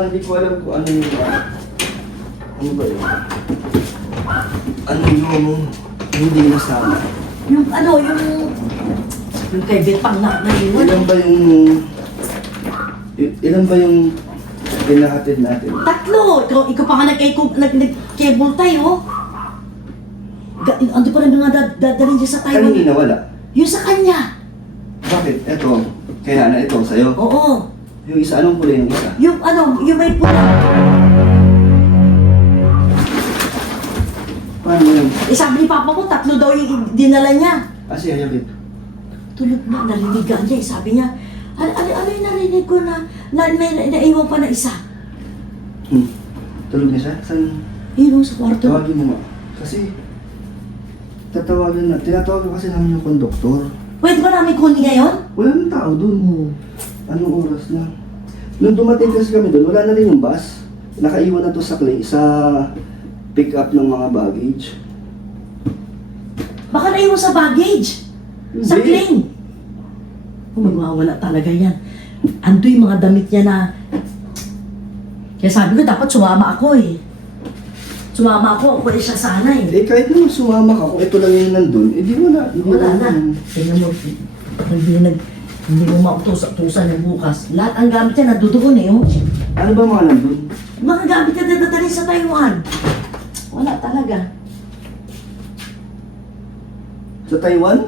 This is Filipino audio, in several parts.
nga hindi ko alam kung ano yung ano ba yun? Ano yung hindi nasama? Yung ano, yung kay Betpang na iwan. Ilan ba yung pinahatid natin? 3! Ikaw pa nga nag-cable tayo. Ando pa rin nga dadalhin dyan sa Taiwan. Kanina wala. Yung sa kanya. Bakit? Ito. Kaya na ito sa'yo. Oo. Yung isa, anong kulay yung isa? Yung ano, yung may pula. Paano yun? Sabi ni Papa mo, 3 daw yung dinala niya. Kasi ayabit. Tulog na, narinigan niya. Sabi niya, ano yung narinig ko na may naiwan pa na isa? Tulog niya siya? Saan? Yun sa kwarto. Tawagin mo nga. Kasi, tinatawagan kasi namin yung konduktor. Pwede ba namin kunin ngayon? Wala nang tao dun. Anong oras na? Nung dumating kasi kami dun, wala na rin yung bus. Nakaiwan na to sa pick up ng mga baggage. Baka naiwan sa baggage. Sa Hindi. plane. Magwawala talaga yan. Ando yung mga damit niya na... Kaya sabi ko, dapat sumama ako eh. Sumama ako siya sana eh. Eh kahit naman sumama ka, kung ito lang yung nandun, eh di wala. Wala na. Tingnan mo, hindi mo mautusan yung bukas. Lahat ang gamit niya nadudugon eh. Oh. Ano ba mga nandun? Mga gamit niya dadalhin sa Taiwan. Wala talaga. Sa Taiwan?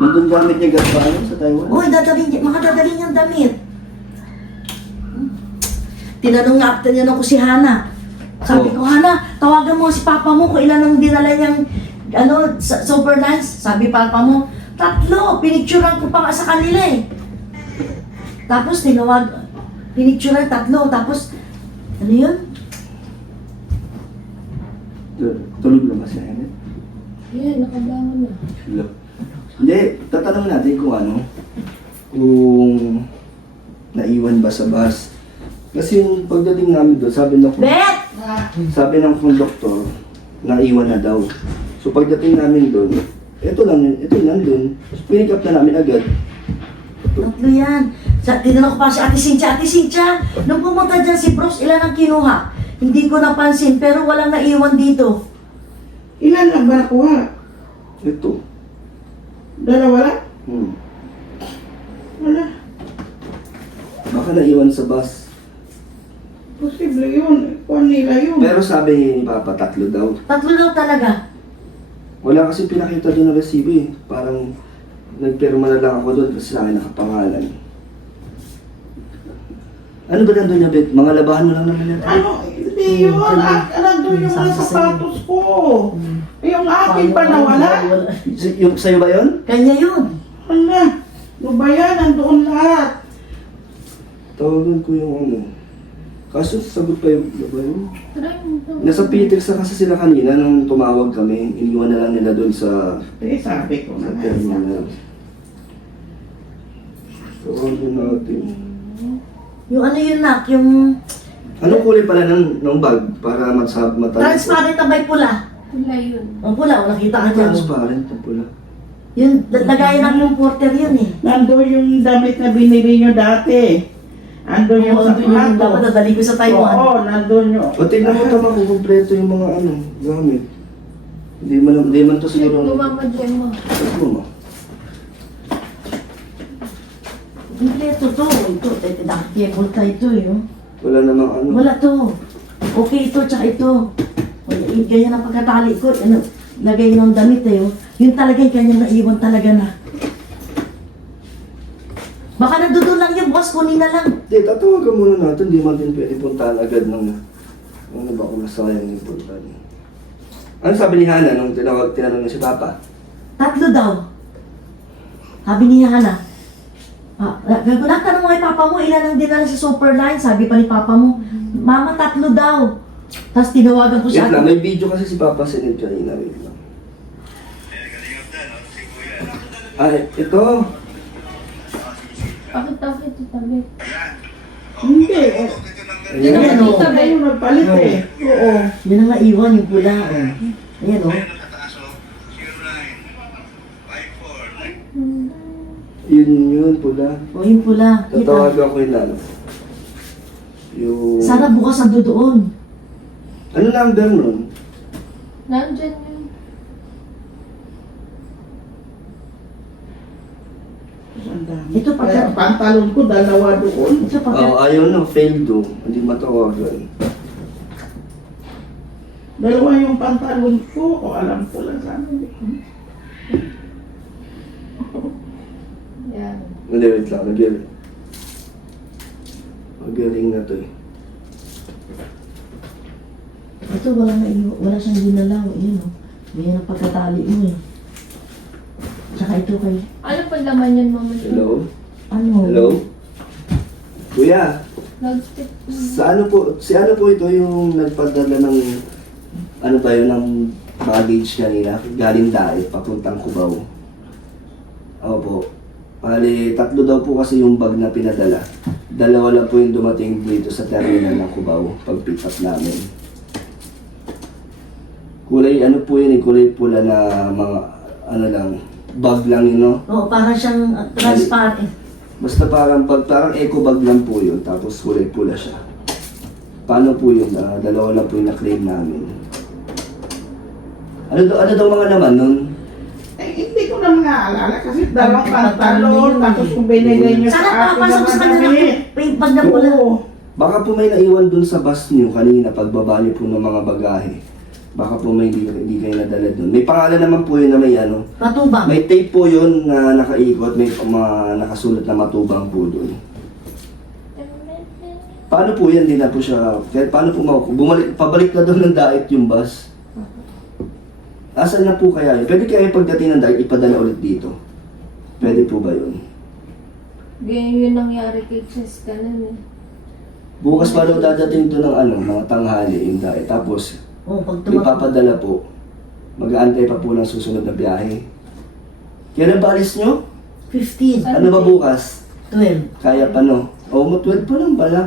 Nandun gamit niya gagawin sa Taiwan? Oy, mga dadalhin niyang damit. Tinanong nga ako si Hana. Sabi ko, Hana, tawagan mo si Papa mo kung ilan ang dinala niyang super nice. Sabi Papa mo, 3. Pinicturean ko pa nga sa kanila eh. Tapos pinicturean 3. Tapos, ano yun? Tulog na ba siya, Henry? Yeah, nakabangon na. Hello. Hindi, tatanungin natin kung naiwan ba sa bus. Kasi yung pagdating namin doon, Bet! sabi ng konduktor, naiwan na daw. So pagdating namin doon, ito nandun. So pinick up na namin agad. 3 yan. Tinanong ko pa si Ate Cynthia. Ate Cynthia, nung pumunta dyan si Bros, ilan ang kinuha? Hindi ko napansin, pero walang naiwan dito. Ilan lang ba nakuha? Ito. 2 lang? Wala. Baka naiwan sa bus. Posible yun. Kuha nila yun. Pero sabi ni Papa, 3 daw. 3 daw talaga. Wala kasi pinakita doon ng resibo eh. Parang nagpirma na lang ako doon kasi sa akin nakapangalan. Ano ba nandun niya, Bet? Mga labahan mo lang naman yan. Ano? Hindi yun. Nandun yung mga sapatos ko. Yung akin pa nawala. Yung sa'yo ba yun? Kanya yun. Ano? Ano ba yan? Nandoon lahat. Tawagan ko yung ano. Kaso sagot pa yung ba yun? Nasa Pitex na kasi sila kanina nung tumawag kami. Iniwan na lang nila doon sa Eh, sabi ko na. terminal. Tawagan natin. Yung ano yun, Nak, yung Anong kulay pala ng bag para matawag? transparent na may pula. Wala yun. Ang pula, nakita ka dyan. Transparent na pula. Yung lagayan ng porter yun eh. Nandun yung damit na binili nyo dati. Andun yung Yung dapat sapatos. nadali ko sa Taiwan. Oo, nandun yun. O tingnan mo tama kung kumpleto yung mga gamit. Hindi man to siguro. Lumamadyan mo. Ano mo? Kompleto to. Ito, nakakiyabol tayo ito eh. Oh. Wala namang ano. Wala to. Okay ito, tsaka ito. Ganyan ang pagkatali ko. Ano, lagay ng damit eh. Oh. Yun talaga yung kanyang naiwan talaga na. Baka nandun lang yung boss, kunin na lang. Hindi, tatawagan muna natin. Hindi man din pwede puntahan agad ng ano ba kung masayang yung puntahan. Ano sabi ni Hana nung tinanong niya si Papa? 3 daw. Sabi ni Hana, nagtanong mo kay Papa mo, ilan ang dinala sa Superline? Sabi pa ni Papa mo, Mama, 3 daw. Tapos tinawagan ko siya. Wait lang, may video kasi si Papa sinid kanina. Wait lang. Ay, ito. Bakit ito tabi? Hindi. Ayan. Ayan, oh. Ito na yung nagpalit eh. Oo. Yun ang naiwan, yung pula. Oh. Ayan o. Yun, pula. O yung pula. Kita. Tatawagan ko yun lalo. Yung... Sana bukas ang doon. Ano number nun? Nandyan yun. Ang dami. Ito pagka- Kaya pantalon ko, dalawa doon. Ito pagka... Oo, ayaw na, failed to. Hindi matawagan. Dalawa yung pantalon ko. O alam ko lang sana. Yan. Hindi, wait lang. Magaling na to eh. Ito wala siyang ginalaw. Yun o. Ganyan ang pagkatali mo eh. Tsaka ito kay... Ano pa laman yan, Mama? Hello? Ano? Hello? Kuya, Nag-stick. sa ano po, si ano po ito yung nagpadala ng ano ba yun, ng baggage kanina, galing Daet, papuntang Cubao. Opo. Bali, 3 daw po kasi yung bag na pinadala. 2 lang po yung dumating dito sa terminal ng Cubao, pag-pick up namin. Kulay, ano po yun, kulay pula na mga, ano lang, bag lang yun, no? Oo, parang siyang transparent. Basta parang eco bag lang po yun, tapos kulay pula siya. Paano po yun? 2 lang po yung na-claim namin. Ano daw mga laman nun? Eh, hindi ko na maalala kasi dalawang pantalon, tapos kung binigay niyo Sana sa akin papasok sa naman kanila namin. may pag na pula. Oo. Baka po may naiwan dun sa bus niyo kanina pagbaba niyo po ng mga bagahe. Baka po may hindi kayo nadala dun. May pangalan naman po yun na may ano. Matubang. May tape po yun na nakaikot, may mga nakasulat na matubang po dun. Paano po yan? Hindi na po siya... Kahit paano po pabalik na doon ng Daet yung bus. Asan na po kaya yun? Pwede kaya pagdating ng Daet, ipadala ulit dito? Pwede po ba yun? Ganyan yung nangyari kay Cheska nun eh. Bukas pa daw dadating to ng ano, mga tanghali yung Daet. Tapos, Oo, pag tumak... ipapadala po. Mag-aantay pa po ng susunod na biyahe. Kailan ba alis nyo? 15, Ano ba bukas? 12. Kaya pa no? O, 12 pa lang pala.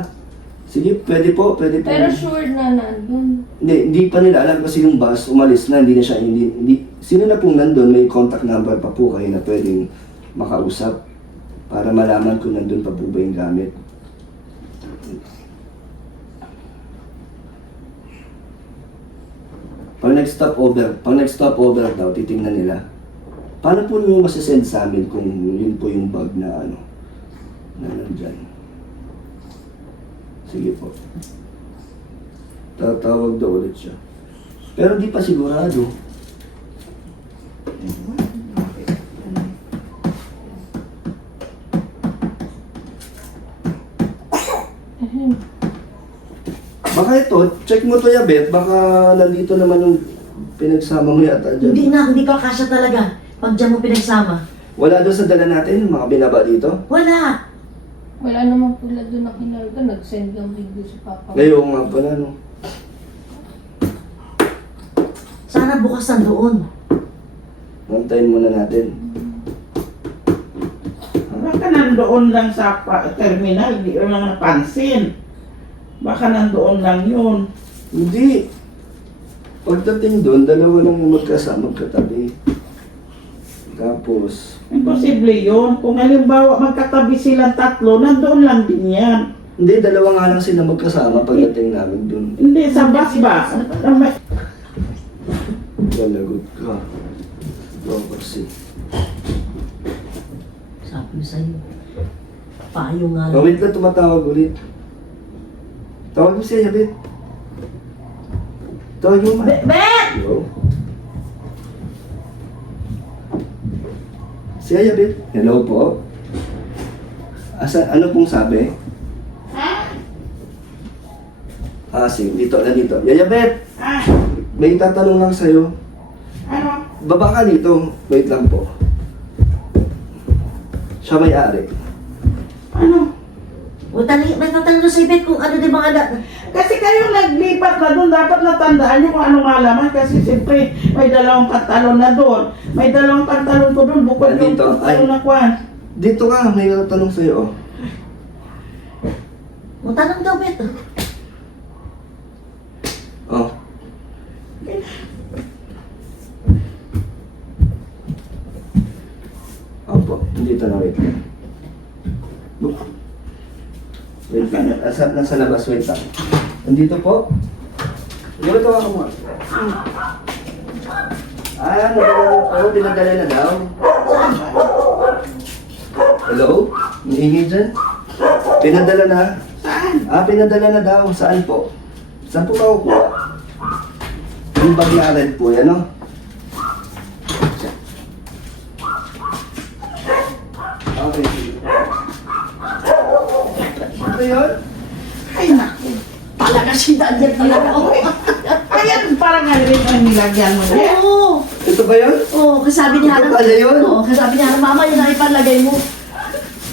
Sige, pwede po. Pero sure na nandun. Hindi pa nila alam kasi yung bus umalis na, hindi na siya, sino na pong nandun, may contact number pa po kayo na pwedeng makausap para malaman kung nandun pa po ba yung gamit. Pag nag-stop over daw, titingnan nila. Paano po nyo masasend sa amin kung yun po yung bag na ano, na nandyan? Sige po. Tatawag daw ulit siya. Pero di pa sigurado. Baka ito, check mo to Yabet, baka nandito naman yung pinagsama mo yata dyan. Hindi ka kasya talaga. Pag dyan mo pinagsama. Wala doon sa dala natin, mga binaba dito. Wala. Wala naman pula doon na kinarga. Nag-send ng video si Papa. Ngayon nga pala, no? Sana bukas na doon. Antayin muna natin. Baka nandoon lang sa terminal, di ko lang napansin. Baka nandoon lang yun. Hindi. Pagdating doon, dalawa lang yung magkasama, magkatabi. Tapos, Imposible yun. Kung halimbawa magkatabi silang 3, nandoon lang din yan. hindi, dalawa nga lang sila magkasama pagdating namin doon. Hindi, sa bus ba? Galagot ka. Ikaw kasi. Sabi ko sa'yo. Payo nga Oh, lang. wait lang, tumatawag ulit. Tawag mo siya, Yabit. Tawag mo, ma. Bet! Hello? Siya, Yabit. Hello po. Ano pong sabi? Sige, nandito. Yayabet, Ah, may tatanong lang sa'yo. ano? Baba ka dito. Wait lang po. Siya may-ari. Ano? May tatanong sa ibet kung ano di ba nga Kasi kayo naglipat na doon, dapat natandaan nyo kung ano malaman kasi siyempre may 2 pantalon na doon. May 2 pantalon ko doon, bukod yung Nandito, pantalon ay. na kwan. Dito ka, may tatanong sa'yo. Tanong daw, Bet. Oh. Opo, dito na, wait lang. Wait lang. Nasa labas, wait lang. Nandito po. Ano ito ako mo? Pinadala na daw. Hello? May ingay dyan? Pinadala na? Saan? Pinadala na daw. Saan po? Saan po makukuha? Yung bag na red po, yan o. Okay, sige. Ano yun? Ay, naku. Talaga si Daniel talaga. Ayan, parang ngayon ang nilagyan mo niya. Oo. Ito ba yun? Oo, kasabi ni Hana. Ito pala yun? Oo, kasabi ni Hana, mama, yun ang ipalagay mo.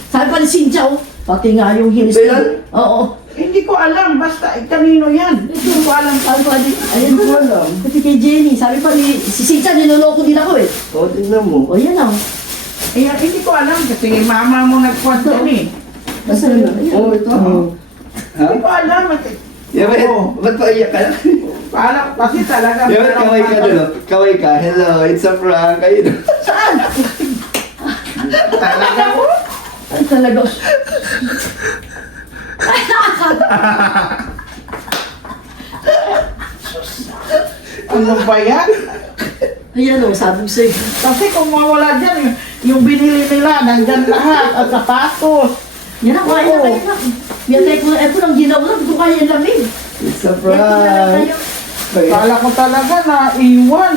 Sabi pa ni Cynthia, oh, pati nga yung heels. Ito yan? Oo. Hindi ko alam, basta kanino yan. Hindi ko alam. Sabi pa ni, Hindi ayun ko po. alam. Pati kay Jenny, sabi pa ni, si Cynthia, niloloko din ako eh. O, tingnan mo. O, yan oh. Ayan, hindi ko alam kasi mama mo nagkwento eh. Basta yun. Oo, ito. Ha? Hindi ko alam. Yaman, Oo. ba't pa iyak ka? Parang kasi talaga. Yaman, kaway ka doon. Kaway ka. Hello, it's a prank. Ayun. Saan? Talaga mo? Ay, talaga. Ano ba yan? Ayan oh, sabi ko sa'yo. Kasi kung mawala dyan, yung binili nila, nandyan lahat, at sapatos. Yan ang kaya kayo na. Yan tayo ko, eto lang ginaw lang, ito kaya yung lamig. It's a Yan ko na lang prank. kayo. Kaya, Kala ko talaga na iwan.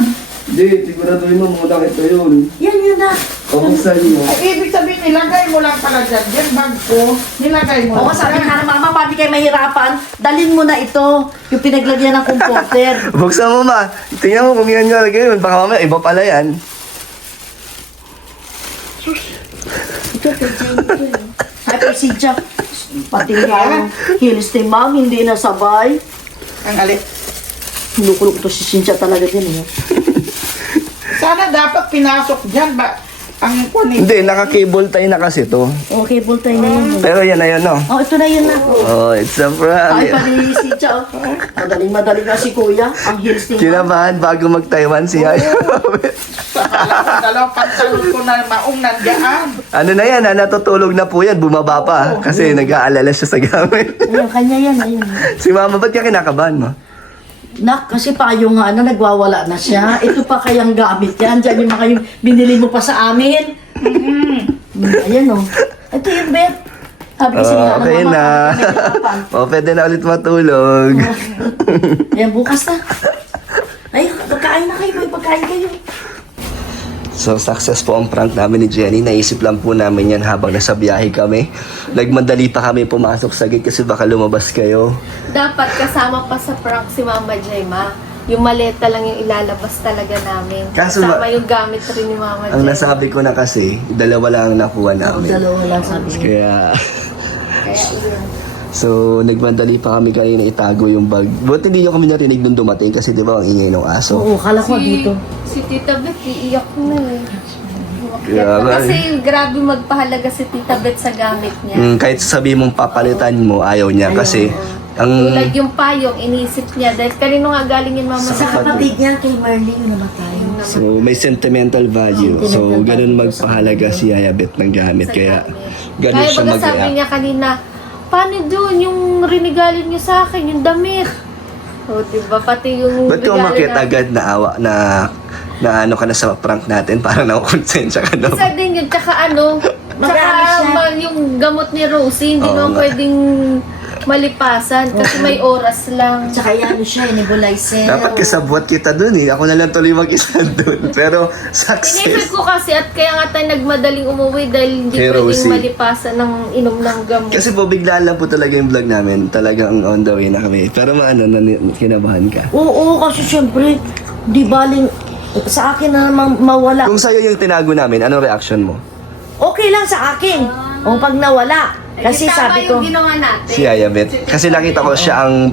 hindi, siguraduhin mo muna ito yun. Yan yun na. Pabuksan mo. Ay, ibig sabihin, nilagay mo lang pala dyan. Yan, bag ko, nilagay mo Oo, lang. sabi nga na mama, paano kayo mahirapan? Dalin mo na ito, yung pinaglagyan ng comforter. Buksan mo ma. Tingnan mo kung yan nga lagay yun. Baka mamaya iba pala yan. Ito, ay, pero Cynthia, pati nga yung heels ni ma'am, hindi nasabay. Ang alit. Kinukulog ito si Cynthia talaga din eh. Sana dapat pinasok dyan ba? Ang kunin. Hindi, naka-cable tie na kasi to. Okay, bultay na yun. Pero yan na yun, no? Oh, ito na yun na. Oh, it's a prank. Ay, pati Cynthia, oh. Madaling-madali nga si kuya, ang heels ni ma'am. Kinabahan bago mag-Taiwan si Yaya. Alam ko, dalawang pantalon ko na maong nandiyan. Ano na yan, natutulog na po yan, bumaba pa. Kasi nag-aalala siya sa gamit. Ayun, kanya yan, ayun. Si mama, ba't ka kinakabahan mo? Nak, kasi payo nga na, nagwawala na siya. Ito pa kayang gamit yan. Diyan yung mga yung binili mo pa sa amin. Ayan o. Ito yung bet. Sabi kasi nga, Okay mama, na. kami nahirapan. Pwede na ulit matulog. Ayan, bukas na. Ay, pagkain na kayo. May pagkain kayo. So, success po ang prank namin ni Jenny. Naisip lang po namin yan habang nasa biyahe kami. Nagmadali pa kami pumasok sa gate kasi baka lumabas kayo. Dapat kasama pa sa prank si Mama Jema. Yung maleta lang yung ilalabas talaga namin. Kaso Kasama ba- yung gamit rin ni Mama Ang Jema. nasabi ko na kasi, dalawa lang ang nakuha namin. Dalawa lang sabi niya. Kaya, Kaya yun. so, nagmadali pa kami kanina itago yung bag. Buti hindi nyo kami narinig nung dumating kasi di ba ang ingay ng aso. Oo, kala ko dito. Si Tita Beth, iiyak na eh. Kaya nga Kasi grabe magpahalaga si Tita Beth sa gamit niya. Kahit sabihin mong papalitan mo, ayaw niya kasi ang... Tulad yung payong, iniisip niya. Dahil kanino nga galing yun, Mama Sa Jema? kapatid niya, kay Marlene, yung namatay. So, may sentimental value. So, ganun magpahalaga si Yaya Beth ng gamit. Sa Kaya, gamit. ganun Kaya siya baga sabi mag-react. niya kanina, paano doon yung rinigaling niyo sa akin, yung damit? O, diba? Pati yung Ba't ka regalo umakit na- agad na awa na ano ka na sa prank natin? Parang nakukonsensya ka na. Isa din yun, tsaka Marami siya. yung gamot ni Rosie, hindi Oo naman nga. pwedeng malipasan kasi may oras lang. Tsaka yan siya, nebulizer. Dapat kasabwat kita dun eh. Ako na lang tuloy mag-isa dun. Pero, Inipid success. ko kasi at kaya nga tayo nagmadaling umuwi dahil hindi Kay pwedeng Rosie. malipasan ng inom ng gamot. Kasi po, biglaan lang po talaga yung vlog namin. Talagang on the way na kami. Pero kinabahan ka. Oo, kasi syempre, di baling, sa akin na namang mawala. Kung sa'yo yung tinago namin, anong reaction mo? Okay lang sa akin. O pag nawala. Kasi sabi ko, yung ginawa natin. Si Yaya Beth. Kasi nakita ko siya ang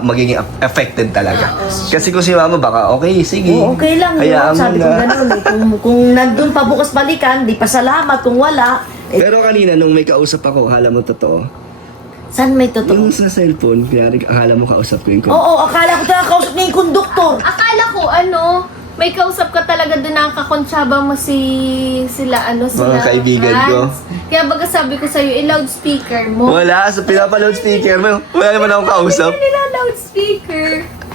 magiging affected talaga. Kasi kung si Mama baka, okay, sige. oo, okay lang. Hayaan mo Sabi ko na. gano'n. Eh. Kung nandun pa bukas balikan, di pa salamat. Kung wala, eh, Pero kanina, nung may kausap ako, akala mo totoo. saan may totoo? Yung sa cellphone, kaya akala mo kausap ko yung Oo, akala ko talaga kausap niya yung konduktor. Akala ko, may kausap ka talaga doon, nakakonsyaba mo sila Mga kaibigan ko. Kaya baga sabi ko sa'yo, i-loudspeaker mo. Wala, sa pinapa-loudspeaker mo. Wala naman akong kausap. Hindi nila loudspeaker.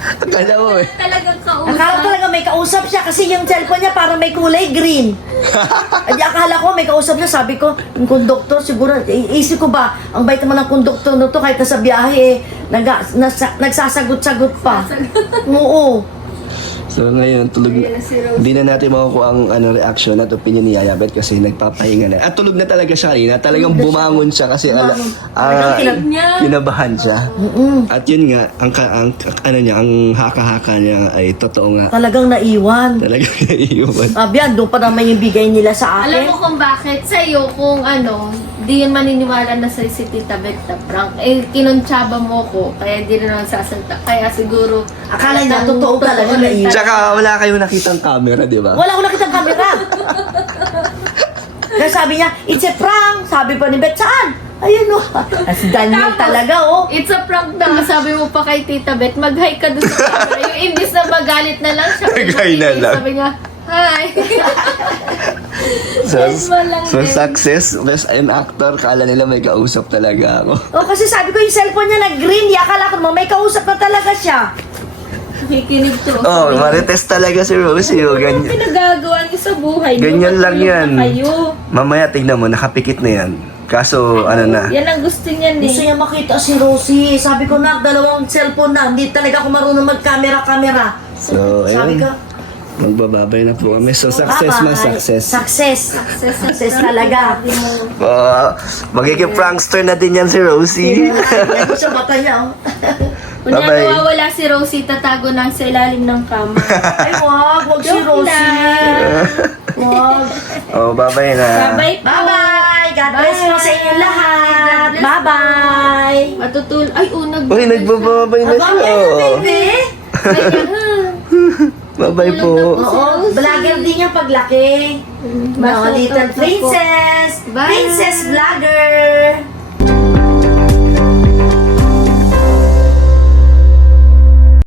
Akala mo eh. Talagang kausap. Akala ko talaga may kausap siya kasi yung cellphone niya parang may kulay green. At akala ko may kausap siya, sabi ko, yung konduktor siguro, isip ko ba, ang bait naman ng konduktor no to, kahit sa biyahe nagsasagot-sagot pa. Oo. So ngayon, tulog Ayan na si Rose. Hindi na natin makukuha ang reaction at opinion ni Yayabet kasi nagpapahinga na. At tulog na talaga siya kanina. Talagang bumangon siya kasi kinabahan siya. At yun nga, ang haka-haka niya ay totoo nga. Talagang naiwan. Talagang naiiwan. Sabi yan, doon pa naman yung bigay nila sa Alam mo akin. kung bakit? Sa'yo, kung di yun maniniwala na sa'yo si Tita Beth na prank. Kinuntsaba mo ko, kaya di na naman sasalta. Kaya siguro, Akala niya, totoo talaga na iwan. Tsaka wala kayong nakitang camera, di ba? Wala ko nakita ang camera. Kaya sabi niya, it's a prank. Sabi pa ni Beth, saan? Ayun o. As Daniel talaga oh. It's a prank na. Sabi mo pa kay Tita Beth, mag-hi ka dun sa camera. Yung imbis na magalit na lang siya. Mag-hi na lang. Sabi niya, hi. So, Yes, walang so din. success, best and actor, kala nila may kausap talaga ako. Oh, kasi sabi ko yung cellphone niya nag-green. Di akala ko naman may kausap na talaga siya. Nakikinig to. Oh, Sabi niya, marites talaga si Rosie. Oh, ano ganyan. pinagagawa niyo sa buhay niyo? Ganyan lang Matulog yan. na Kayo. Mamaya tignan mo, nakapikit na yan. Kaso, ano na. Yan ang gusto niya Gusto niya makita si Rosie. Sabi ko na, dalawang cellphone na. Hindi talaga ako marunong mag-camera-camera. So, Sabi ko, ayun. Magbababay na po kami. So, success man, bye-bye. success. Success. Success talaga. Sabi mo, Magiging prankster na din yan si Rosie. Yan ko sa mata niya. Oh. kung Bye-bye. nawawala si Rosie, tatago na sa ilalim ng kama. Ay, wag si Joke Rosie. lang. Wag. Oh, bye-bye na. Bye po. Bye-bye. God bless Bye. po sa inyo lahat. God bless Bye-bye. Matutul... Ay, unag. Uy, nagbababay na siya. baby. Bye-bye po. Oo, vlogger din yung paglaki. Mga little princess. Bye. Princess vlogger.